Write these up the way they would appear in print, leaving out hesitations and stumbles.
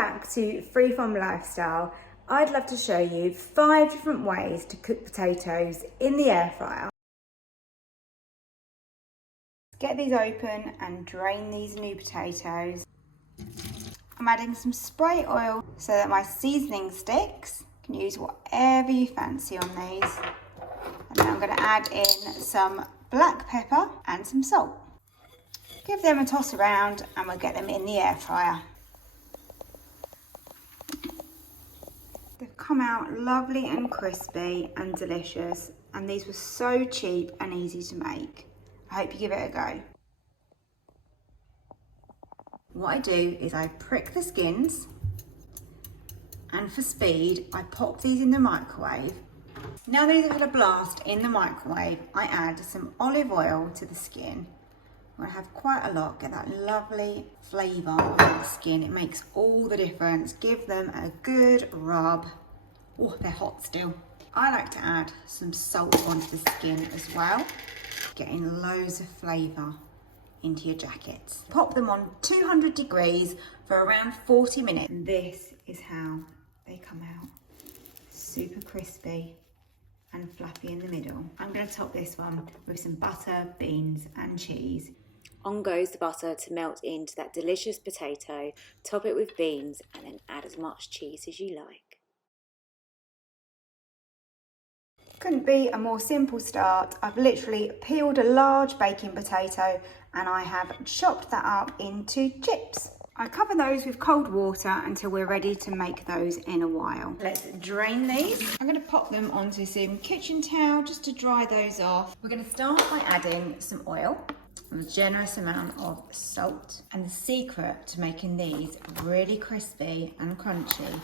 back to Freeform Lifestyle. I'd love to show you 5 different ways to cook potatoes in the air fryer. Get these open and drain these new potatoes. I'm adding some spray oil so that my seasoning sticks. You can use whatever you fancy on these. And then I'm going to add in some black pepper and some salt. Give them a toss around and we'll get them in the air fryer. They've come out lovely and crispy and delicious, and these were so cheap and easy to make. I hope you give it a go. What I do is I prick the skins, and for speed I pop these in the microwave. Now these have had a blast in the microwave, I add some olive oil to the skin. I have quite a lot, get that lovely flavour on the skin. It makes all the difference. Give them a good rub. Oh, they're hot still. I like to add some salt onto the skin as well, getting loads of flavour into your jackets. Pop them on 200 degrees for around 40 minutes. And this is how they come out. Super crispy and fluffy in the middle. I'm going to top this one with some butter, beans and cheese. On goes the butter to melt into that delicious potato. Top it with beans and then add as much cheese as you like. Couldn't be a more simple start. I've literally peeled a large baking potato and I have chopped that up into chips. I cover those with cold water until we're ready to make those in a while. Let's drain these. I'm going to pop them onto some kitchen towel just to dry those off. We're going to start by adding some oil, a generous amount of salt. And the secret to making these really crispy and crunchy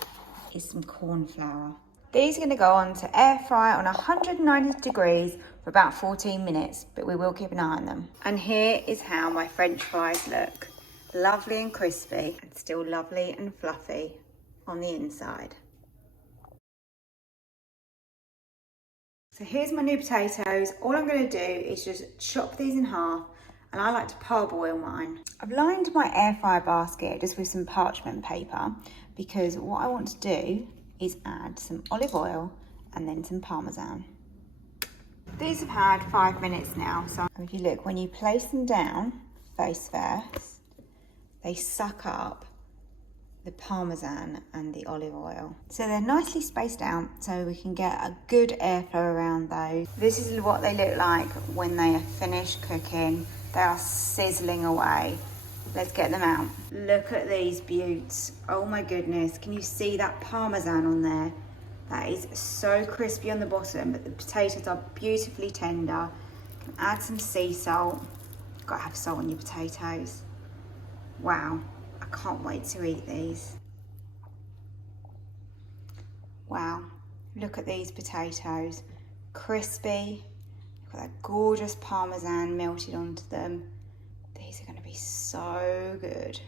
is some corn flour. These are going to go on to air fry on 190 degrees for about 14 minutes, but we will keep an eye on them. And here is how my French fries look. Lovely and crispy and still lovely and fluffy on the inside. So here's my new potatoes. All I'm going to do is just chop these in half, and I like to parboil mine. I've lined my air fryer basket just with some parchment paper because what I want to do is add some olive oil and then some Parmesan. These have had 5 minutes now, so if you look, when you place them down face first, they suck up the Parmesan and the olive oil. So they're nicely spaced out so we can get a good airflow around those. This is what they look like when they are finished cooking. They are sizzling away. Let's get them out. Look at these beauts. Oh my goodness, can you see that Parmesan on there? That is so crispy on the bottom, but the potatoes are beautifully tender. You can add some sea salt. You've got to have salt on your potatoes. Wow, I can't wait to eat these. Wow, look at these potatoes. Crispy. You've got that gorgeous Parmesan melted onto them. These are going to be so good.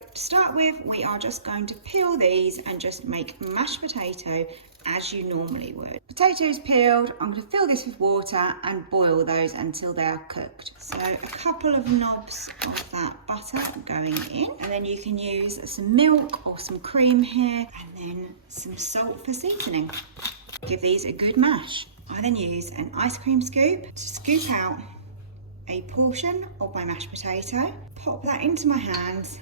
To start with, we are just going to peel these and just make mashed potato as you normally would. Potatoes peeled, I'm going to fill this with water and boil those until they are cooked. So a couple of knobs of that butter going in, and then you can use some milk or some cream here, and then some salt for seasoning. Give these a good mash. I then use an ice cream scoop to scoop out a portion of my mashed potato, pop that into my hands,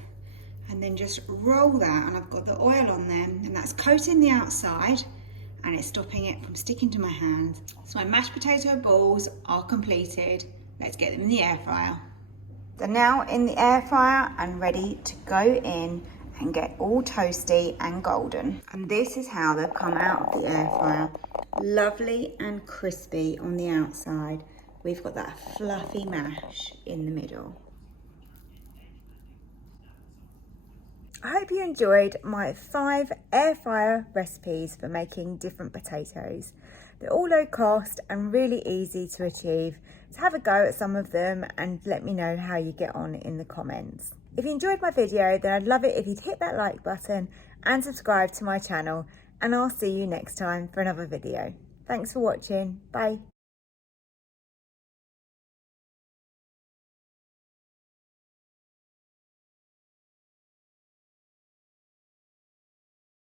and then just roll that, and I've got the oil on them, and that's coating the outside and it's stopping it from sticking to my hands. So my mashed potato balls are completed. Let's get them in the air fryer. They're now in the air fryer and ready to go in and get all toasty and golden. And this is how they've come out of the air fryer. Lovely and crispy on the outside. We've got that fluffy mash in the middle. I hope you enjoyed my 5 air fryer recipes for making different potatoes. They're all low cost and really easy to achieve. So have a go at some of them and let me know how you get on in the comments. If you enjoyed my video, then I'd love it if you'd hit that like button and subscribe to my channel, and I'll see you next time for another video. Thanks for watching. Bye.